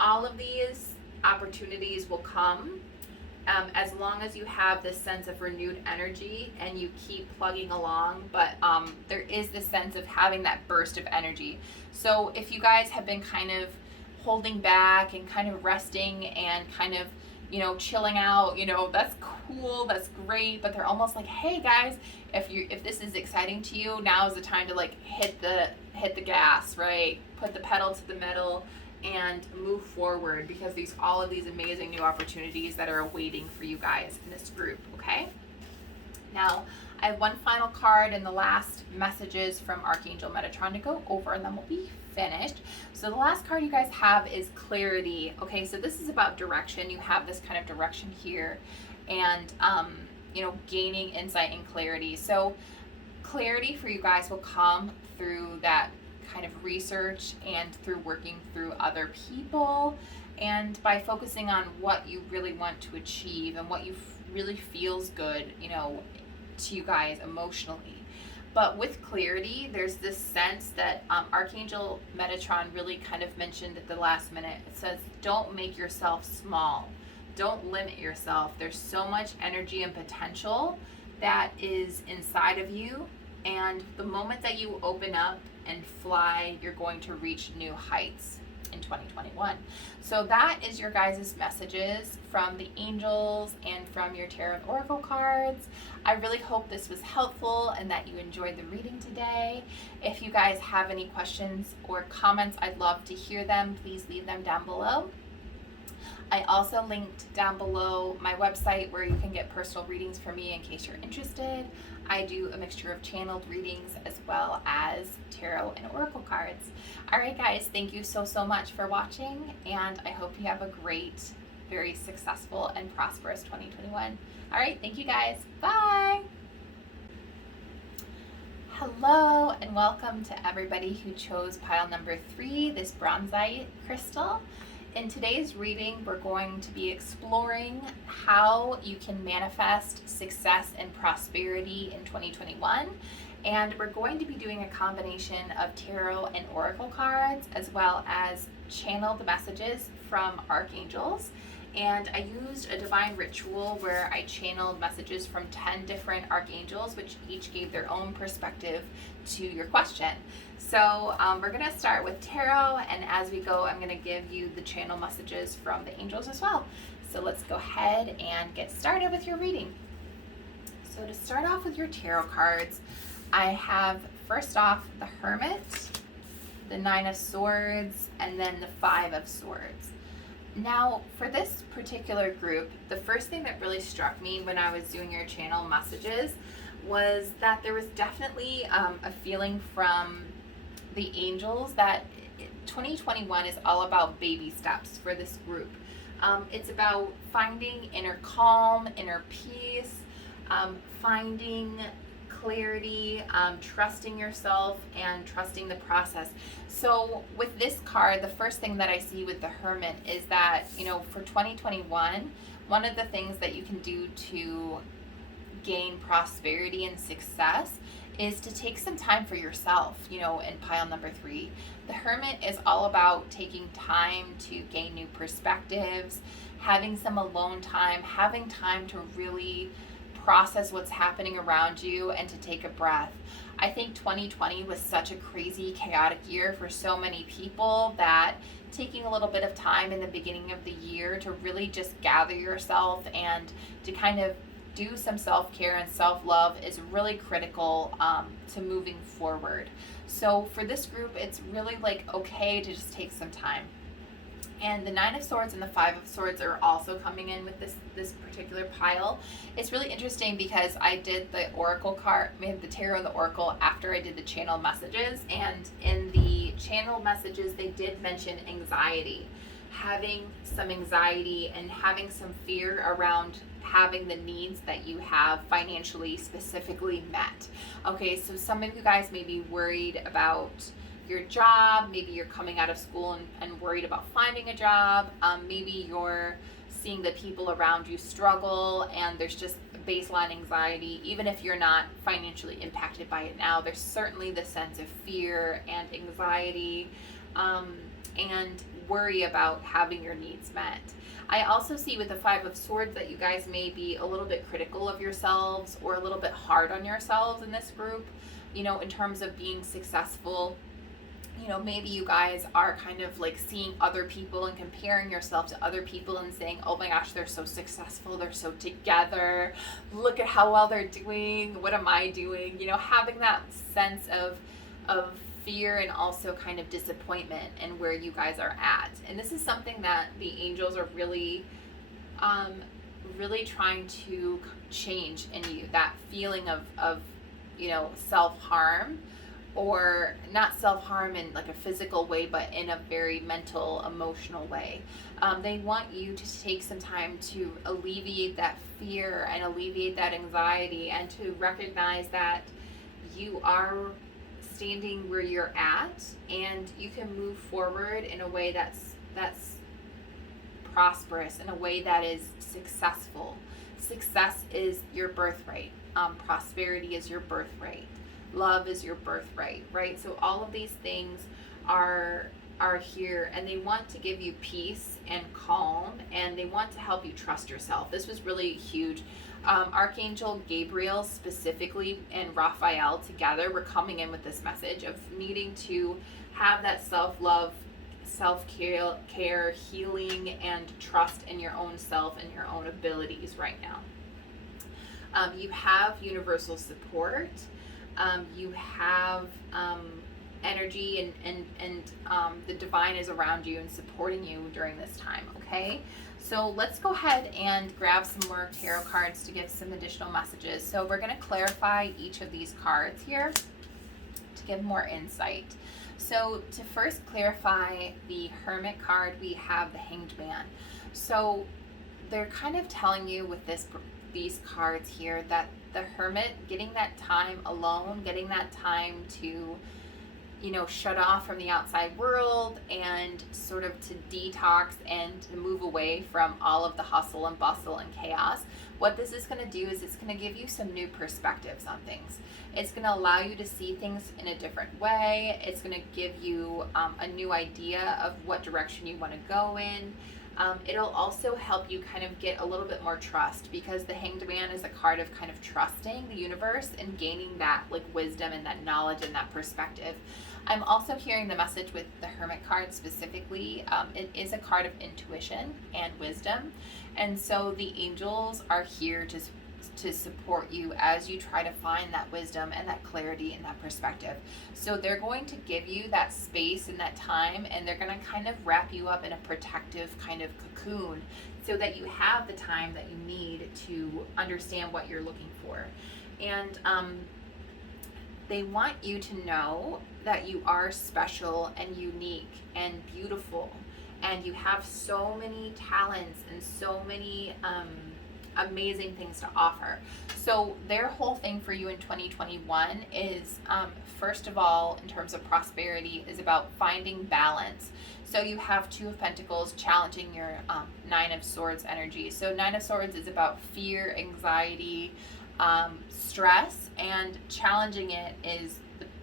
all of these opportunities will come as long as you have this sense of renewed energy and you keep plugging along. But there is this sense of having that burst of energy. So if you guys have been kind of holding back and kind of resting and kind of, chilling out, that's cool, that's great, but they're almost like, hey guys, if this is exciting to you, now is the time to like hit the gas, right? Put the pedal to the metal and move forward, because all of these amazing new opportunities that are awaiting for you guys in this group. Okay, now I have one final card and the last messages from Archangel Metatron to go over, and then we'll be finished. So the last card you guys have is clarity. Okay, so this is about direction. You have this kind of direction here, and gaining insight and clarity. So clarity for you guys will come through that kind of research and through working through other people, and by focusing on what you really want to achieve and what you really feels good, to you guys emotionally. But with clarity, there's this sense that Archangel Metatron really kind of mentioned at the last minute. It says, don't make yourself small. Don't limit yourself. There's so much energy and potential that is inside of you. And the moment that you open up and fly, you're going to reach new heights in 2021. So that is your guys' messages from the angels and from your tarot and oracle cards. I really hope this was helpful and that you enjoyed the reading today. If you guys have any questions or comments, I'd love to hear them. Please leave them down below. I also linked down below my website where you can get personal readings from me in case you're interested. I do a mixture of channeled readings as well as tarot and oracle cards. All right, guys, thank you so much for watching, and I hope you have a great, very successful and prosperous 2021. All right, thank you guys. Bye. Hello, and welcome to everybody who chose pile number 3, this bronzite crystal. In today's reading, we're going to be exploring how you can manifest success and prosperity in 2021. And we're going to be doing a combination of tarot and oracle cards, as well as channeled messages from archangels. And I used a divine ritual where I channeled messages from 10 different archangels, which each gave their own perspective to your question. So we're going to start with tarot, and as we go, I'm going to give you the channel messages from the angels as well. So let's go ahead and get started with your reading. So to start off with your tarot cards, I have first off the Hermit, the 9 of Swords, and then the 5 of Swords. Now, for this particular group, the first thing that really struck me when I was doing your channel messages was that there was definitely a feeling from the angels that 2021 is all about baby steps for this group. It's about finding inner calm, inner peace, finding clarity, trusting yourself, and trusting the process. So with this card, the first thing that I see with the Hermit is that, for 2021, one of the things that you can do to gain prosperity and success is to take some time for yourself, in pile number 3. The Hermit is all about taking time to gain new perspectives, having some alone time, having time to really process what's happening around you and to take a breath. I think 2020 was such a crazy, chaotic year for so many people that taking a little bit of time in the beginning of the year to really just gather yourself and to kind of do some self-care and self-love is really critical to moving forward. So for this group, it's really like okay to just take some time. And the Nine of Swords and the Five of Swords are also coming in with this particular pile. It's really interesting because I did the Oracle card, made the Tarot and the Oracle after I did the channel messages. And in the channel messages, they did mention anxiety. Having some anxiety and having some fear around having the needs that you have financially specifically met. Okay, so some of you guys may be worried about your job, maybe you're coming out of school and worried about finding a job, maybe you're seeing the people around you struggle and there's just baseline anxiety. Even if you're not financially impacted by it now, there's certainly the sense of fear and anxiety and worry about having your needs met. I also see with the Five of Swords that you guys may be a little bit critical of yourselves or a little bit hard on yourselves in this group, you know, in terms of being successful. You know, maybe you guys are kind of like seeing other people and comparing yourself to other people and saying, oh my gosh, they're so successful, they're so together, look at how well they're doing, what am I doing? You know, having that sense of fear and also kind of disappointment in where you guys are at. And this is something that the angels are really trying to change in you, that feeling of you know, self-harm, or not self-harm in like a physical way, but in a very mental, emotional way. They want you to take some time to alleviate that fear and alleviate that anxiety and to recognize that you are standing where you're at and you can move forward in a way that's prosperous, in a way that is successful. Success is your birthright. Prosperity is your birthright. Love is your birthright, right? So all of these things are here, and they want to give you peace and calm, and they want to help you trust yourself. This was really huge. Archangel Gabriel specifically and Raphael together were coming in with this message of needing to have that self-love, self-care, healing, and trust in your own self and your own abilities right now. You have universal support. You have energy and the divine is around you and supporting you during this time, okay? So let's go ahead and grab some more tarot cards to give some additional messages. So we're going to clarify each of these cards here to give more insight. So to first clarify the Hermit card, we have the Hanged Man. So they're kind of telling you with these cards here that the Hermit, getting that time alone, getting that time to, you know, shut off from the outside world and sort of to detox and to move away from all of the hustle and bustle and chaos. What this is going to do is it's going to give you some new perspectives on things. It's going to allow you to see things in a different way. It's going to give you a new idea of what direction you want to go in. It'll also help you kind of get a little bit more trust, because the Hanged Man is a card of kind of trusting the universe and gaining that like wisdom and that knowledge and that perspective. I'm also hearing the message with the Hermit card specifically. It is a card of intuition and wisdom. And so the angels are here to support you as you try to find that wisdom and that clarity and that perspective. So they're going to give you that space and that time, and they're going to kind of wrap you up in a protective kind of cocoon so that you have the time that you need to understand what you're looking for. And they want you to know that you are special and unique and beautiful, and you have so many talents and so many amazing things to offer. So their whole thing for you in 2021 is, first of all, in terms of prosperity, is about finding balance. So you have Two of Pentacles challenging your Nine of Swords energy. So Nine of Swords is about fear, anxiety, stress, and challenging it is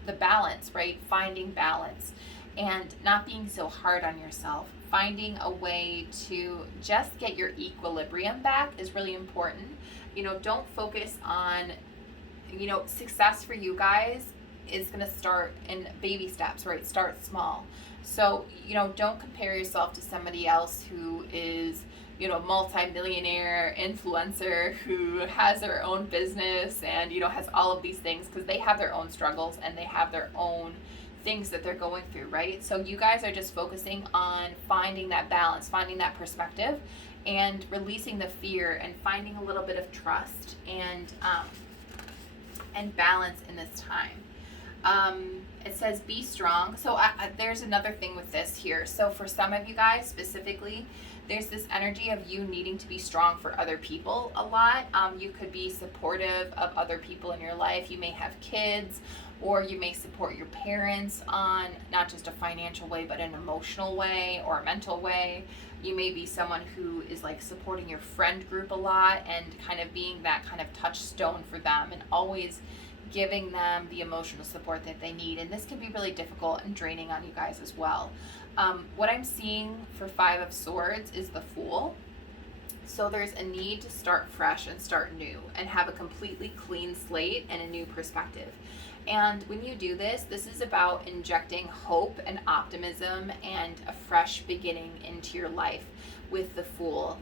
the balance, right? Finding balance and not being so hard on yourself. finding a way to just get your equilibrium back is really important. Don't focus on, success for you guys is going to start in baby steps, right? Start small. So, don't compare yourself to somebody else who is, a multi-millionaire influencer who has their own business and, has all of these things, because they have their own struggles and they have their own things that they're going through, right? So you guys are just focusing on finding that balance, finding that perspective, and releasing the fear and finding a little bit of trust and balance in this time. It says be strong. So there's another thing with this here. So for some of you guys specifically, there's this energy of you needing to be strong for other people a lot. You could be supportive of other people in your life. You may have kids, or you may support your parents on not just a financial way, but an emotional way or a mental way. You may be someone who is like supporting your friend group a lot and kind of being that kind of touchstone for them and always giving them the emotional support that they need. And this can be really difficult and draining on you guys as well. What I'm seeing for Five of Swords is the Fool. So there's a need to start fresh and start new and have a completely clean slate and a new perspective. And when you do this, this is about injecting hope and optimism and a fresh beginning into your life with the Fool.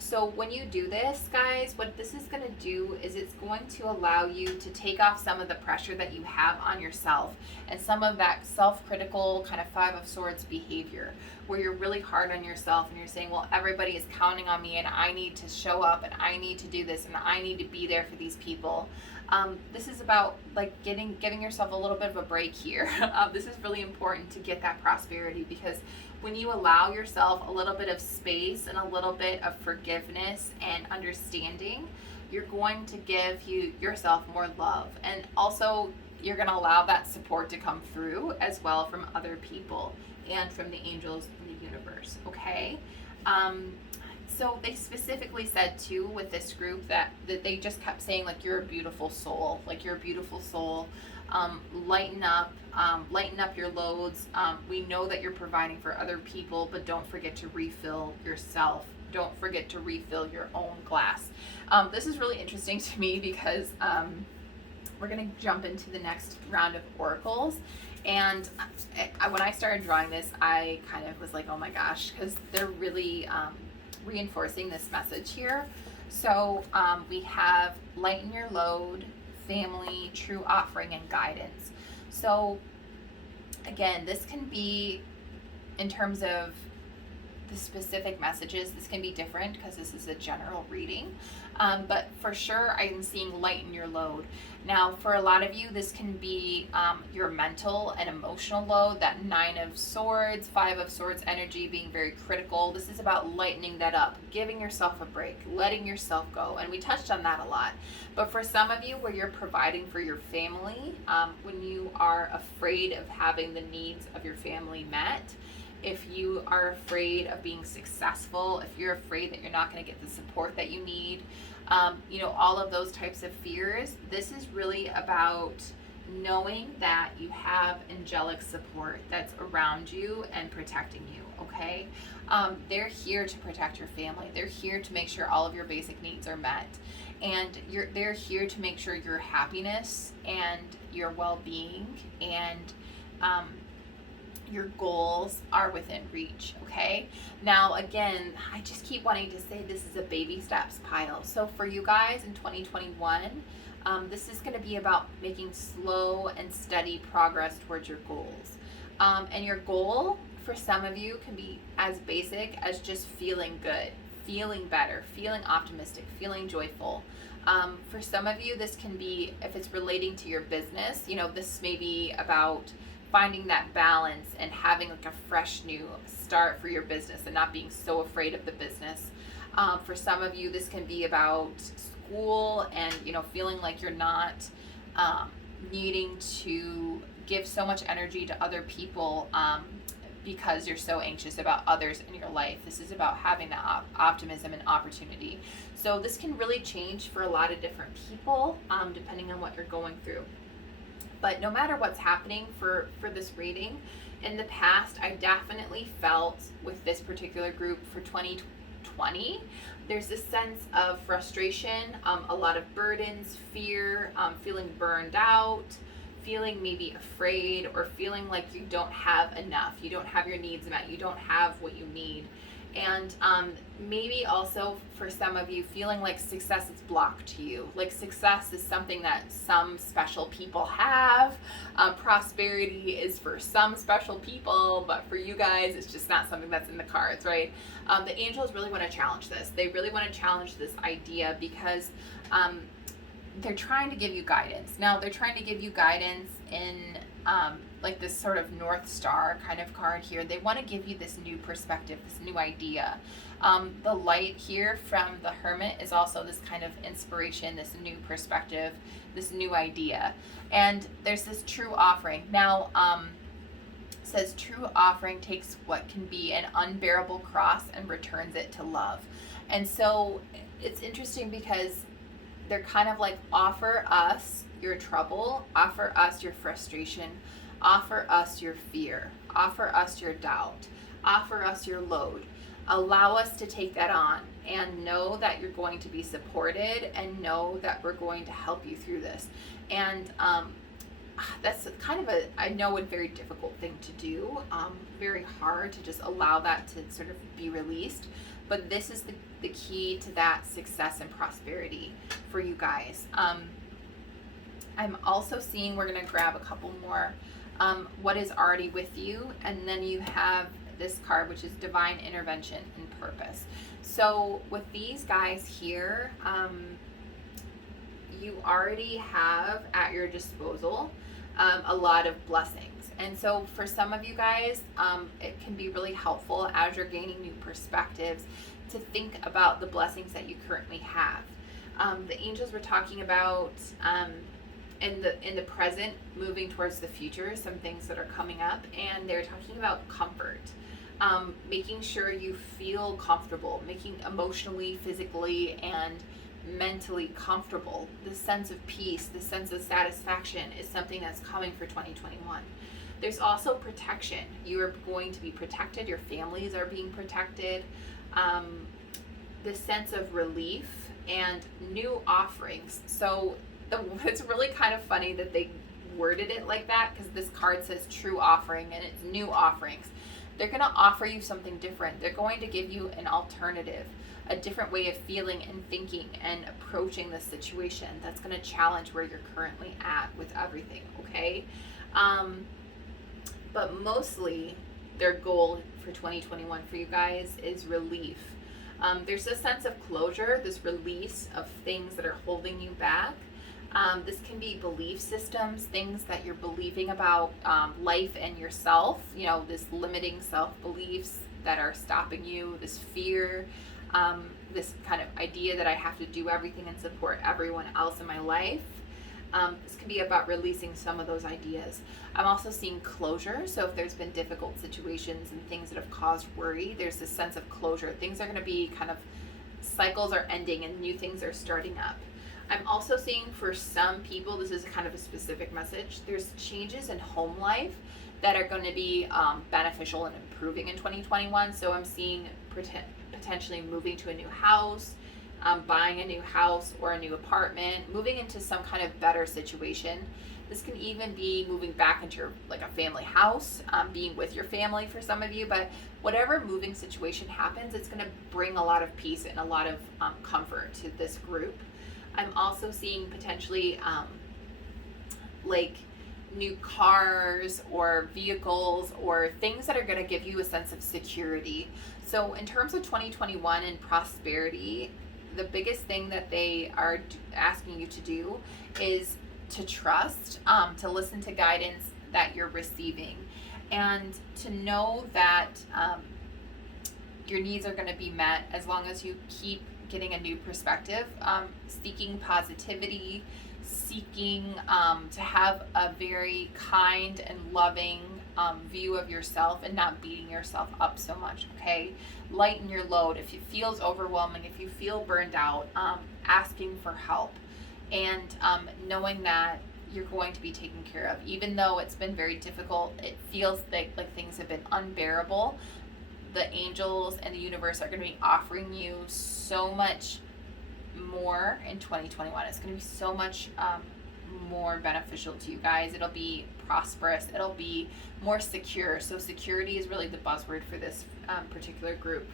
So when you do this, guys, what this is going to do is it's going to allow you to take off some of the pressure that you have on yourself and some of that self-critical kind of Five of Swords behavior where you're really hard on yourself and you're saying, well, everybody is counting on me and I need to show up and I need to do this and I need to be there for these people. This is about like giving yourself a little bit of a break here. This is really important to get that prosperity, because when you allow yourself a little bit of space and a little bit of forgiveness and understanding, you're going to give yourself more love. And also you're going to allow that support to come through as well from other people and from the angels in the universe. Okay. So they specifically said too with this group that they just kept saying like, you're a beautiful soul, like you're a beautiful soul. Lighten up your loads. We know that you're providing for other people, but don't forget to refill yourself. Don't forget to refill your own glass. This is really interesting to me because we're going to jump into the next round of oracles. And when I started drawing this, I kind of was like, oh my gosh, because they're really reinforcing this message here. So we have lighten your load, family, true offering, and guidance. So again, this can be, in terms of the specific messages, this can be different because this is a general reading. But for sure, I'm seeing lighten your load. Now, for a lot of you, this can be your mental and emotional load, that Nine of Swords, Five of Swords energy being very critical. This is about lightening that up, giving yourself a break, letting yourself go. And we touched on that a lot. But for some of you, where you're providing for your family, when you are afraid of having the needs of your family met, if you are afraid of being successful, if you're afraid that you're not going to get the support that you need, all of those types of fears, this is really about knowing that you have angelic support that's around you and protecting you, okay? They're here to protect your family. They're here to make sure all of your basic needs are met. And they're here to make sure your happiness and your well-being and your goals are within reach, okay? Now, again, I just keep wanting to say this is a baby steps pile. So for you guys in 2021, this is going to be about making slow and steady progress towards your goals. And your goal for some of you can be as basic as just feeling good, feeling better, feeling optimistic, feeling joyful. For some of you, this can be, if it's relating to your business, this may be about finding that balance and having like a fresh new start for your business and not being so afraid of the business. For some of you, this can be about school and, feeling like you're not needing to give so much energy to other people because you're so anxious about others in your life. This is about having that optimism and opportunity. So this can really change for a lot of different people depending on what you're going through. But no matter what's happening for this reading, In the past, I definitely felt with this particular group for 2020, there's this sense of frustration, a lot of burdens, fear, feeling burned out, feeling maybe afraid, or feeling like you don't have enough, you don't have your needs met, you don't have what you need. And maybe also for some of you feeling like success is blocked to you. Like success is something that some special people have. Prosperity is for some special people, but for you guys, it's just not something that's in the cards, right? The angels really want to challenge this. They really want to challenge this idea because they're trying to give you guidance. Now, they're trying to give you guidance in like this sort of North Star kind of card here. They want to give you this new perspective, this new idea. The light here from the Hermit is also this kind of inspiration, this new perspective, this new idea. And there's this true offering. Now, says true offering takes what can be an unbearable cross and returns it to love. And so it's interesting because they're kind of like, offer us your trouble, offer us your frustration, offer us your fear, offer us your doubt, offer us your load. Allow us to take that on and know that you're going to be supported and know that we're going to help you through this. And that's kind of I know a very difficult thing to do, very hard to just allow that to sort of be released. But this is the key to that success and prosperity for you guys. I'm also seeing, we're going to grab a couple more, what is already with you. And then you have this card, which is divine intervention and purpose. So with these guys here, you already have at your disposal a lot of blessings. And so for some of you guys, it can be really helpful as you're gaining new perspectives to think about the blessings that you currently have. The angels were talking about in the present, moving towards the future, some things that are coming up, and they're talking about comfort. Making sure you feel comfortable, making emotionally, physically, and mentally comfortable. The sense of peace, the sense of satisfaction is something that's coming for 2021. There's also protection. You are going to be protected. Your families are being protected. The sense of relief and new offerings. So it's really kind of funny that they worded it like that, because this card says true offering and it's new offerings. They're going to offer you something different. They're going to give you an alternative, a different way of feeling and thinking and approaching the situation that's going to challenge where you're currently at with everything, okay? But mostly their goal for 2021 for you guys is relief. There's a sense of closure, this release of things that are holding you back. This can be belief systems, things that you're believing about life and yourself, you know, this limiting self-beliefs that are stopping you, this fear, this kind of idea that I have to do everything and support everyone else in my life. This can be about releasing some of those ideas. I'm also seeing closure. So if there's been difficult situations and things that have caused worry, there's this sense of closure. Things are going to be kind of, cycles are ending and new things are starting up. I'm also seeing for some people, this is kind of a specific message, there's changes in home life that are going to be beneficial and improving in 2021. So I'm seeing potentially moving to a new house, buying a new house or a new apartment, moving into some kind of better situation. This can even be moving back into like a family house, being with your family for some of you, but whatever moving situation happens, it's going to bring a lot of peace and a lot of comfort to this group. I'm also seeing potentially like new cars or vehicles or things that are going to give you a sense of security. So in terms of 2021 and prosperity, the biggest thing that they are asking you to do is to trust, to listen to guidance that you're receiving, and to know that your needs are going to be met as long as you keep getting a new perspective, seeking positivity, seeking to have a very kind and loving view of yourself and not beating yourself up so much, okay? Lighten your load. If it feels overwhelming, if you feel burned out, asking for help, and knowing that you're going to be taken care of. Even though it's been very difficult, it feels like things have been unbearable. The angels and the universe are going to be offering you so much more in 2021. It's going to be so much more beneficial to you guys. It'll be prosperous. It'll be more secure. So security is really the buzzword for this particular group.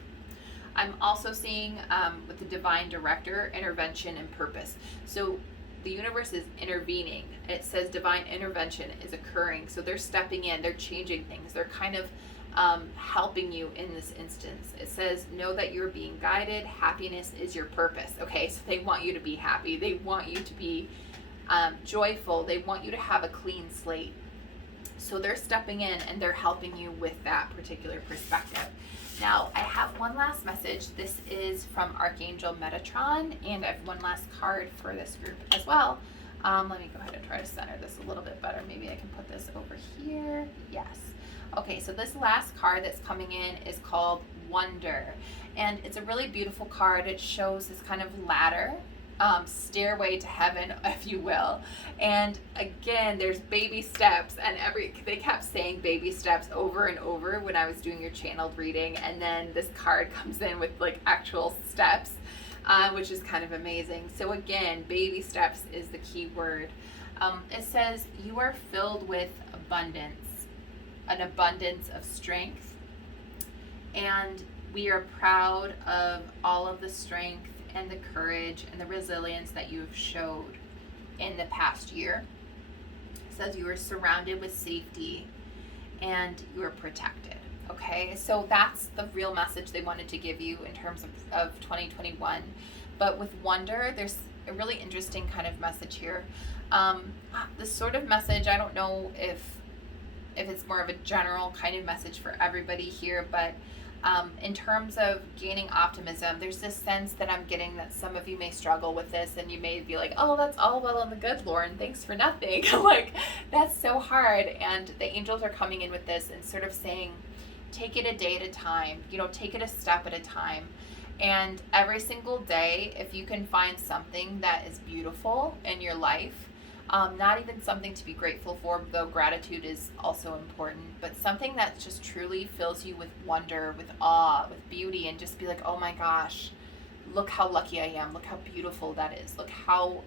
I'm also seeing with the divine director, intervention and purpose. So the universe is intervening. It says divine intervention is occurring. So they're stepping in, they're changing things. They're kind of helping you in this instance. It says, know that you're being guided. Happiness is your purpose. Okay, so they want you to be happy. They want you to be joyful. They want you to have a clean slate. So they're stepping in and they're helping you with that particular perspective. Now, I have one last message. This is from Archangel Metatron, and I have one last card for this group as well. Let me go ahead and try to center this a little bit better. Maybe I can put this over here. Yes. Okay, so this last card that's coming in is called Wonder, and it's a really beautiful card. It shows this kind of ladder, stairway to heaven, if you will. And again, there's baby steps, and they kept saying baby steps over and over when I was doing your channeled reading, and then this card comes in with like actual steps, which is kind of amazing. So again, baby steps is the key word. It says you are filled with abundance, an abundance of strength, and we are proud of all of the strength and the courage and the resilience that you have showed in the past year. It says you are surrounded with safety and you are protected. Okay, so that's the real message they wanted to give you in terms of 2021. But with Wonder, there's a really interesting kind of message here. This sort of message, I don't know if it's more of a general kind of message for everybody here, but in terms of gaining optimism, there's this sense that I'm getting that some of you may struggle with this, and you may be like, oh, that's all well and good, Lauren, thanks for nothing. Like, that's so hard. And the angels are coming in with this and sort of saying, take it a day at a time, take it a step at a time. And every single day, if you can find something that is beautiful in your life, not even something to be grateful for, though gratitude is also important, but something that just truly fills you with wonder, with awe, with beauty, and just be like, oh my gosh, look how lucky I am. Look how beautiful that is. Look how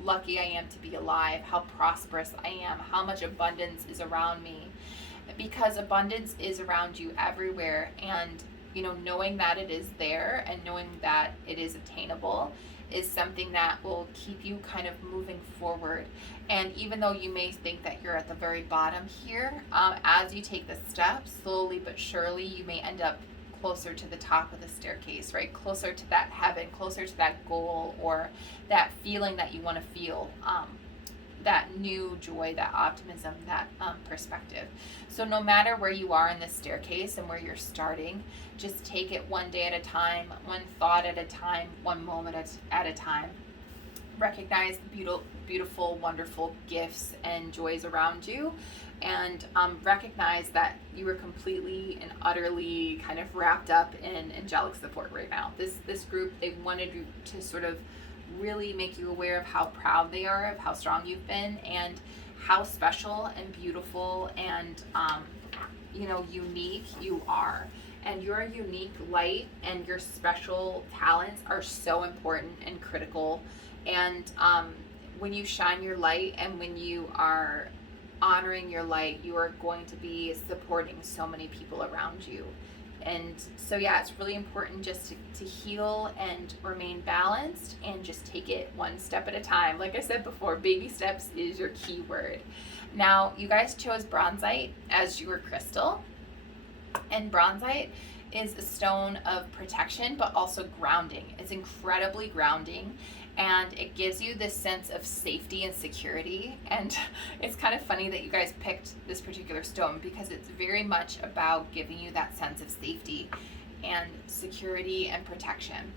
lucky I am to be alive, how prosperous I am, how much abundance is around me. Because abundance is around you everywhere, and knowing that it is there and knowing that it is attainable is something that will keep you kind of moving forward. And even though you may think that you're at the very bottom here, as you take the steps, slowly but surely, you may end up closer to the top of the staircase, right? Closer to that heaven, closer to that goal, or that feeling that you want to feel, that new joy, that optimism, that perspective. So no matter where you are in this staircase and where you're starting, just take it one day at a time, one thought at a time, one moment at a time. Recognize the beautiful, wonderful gifts and joys around you, and recognize that you are completely and utterly kind of wrapped up in angelic support right now. This group, they wanted you to sort of really make you aware of how proud they are of how strong you've been and how special and beautiful and unique you are. And your unique light and your special talents are so important and critical. And when you shine your light and when you are honoring your light, you are going to be supporting so many people around you. And so, yeah, it's really important just to heal and remain balanced and just take it one step at a time. Like I said before, baby steps is your key word. Now, you guys chose bronzite as your crystal. And bronzite is a stone of protection, but also grounding. It's incredibly grounding, and it gives you this sense of safety and security. And it's kind of funny that you guys picked this particular stone because it's very much about giving you that sense of safety and security and protection.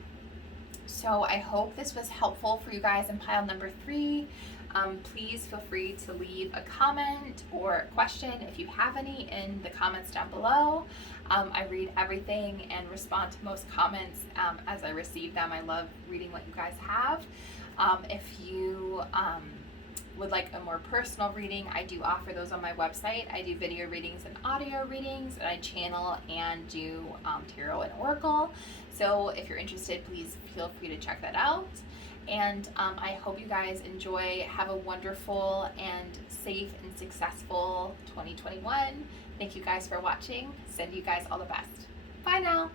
So I hope this was helpful for you guys in pile number 3. Please feel free to leave a comment or question if you have any in the comments down below. I read everything and respond to most comments as I receive them. I love reading what you guys have. If you would like a more personal reading, I do offer those on my website. I do video readings and audio readings, and I channel and do tarot and oracle. So if you're interested, please feel free to check that out. And I hope you guys enjoy. Have a wonderful and safe and successful 2021. Thank you guys for watching. Send you guys all the best. Bye now.